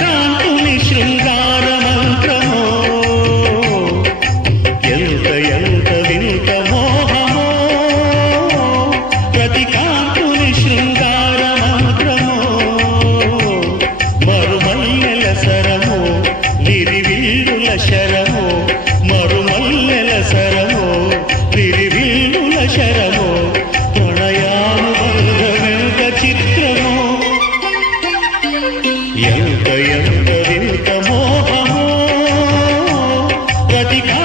రతికాంతుని శృంగార మంత్రమో ఎంత ఎంత వింత మోహమో రతికాంతుని శృంగార మంత్రమో మరుమల్లెల సరమో విరివిల్లుల శరమో మరుమల్లెల సరమో విరివిల్లుల శరమో ప్రణయానుబంధమెంత చిత్రమో ఎంత ఎంత వింత మోహమో రతికా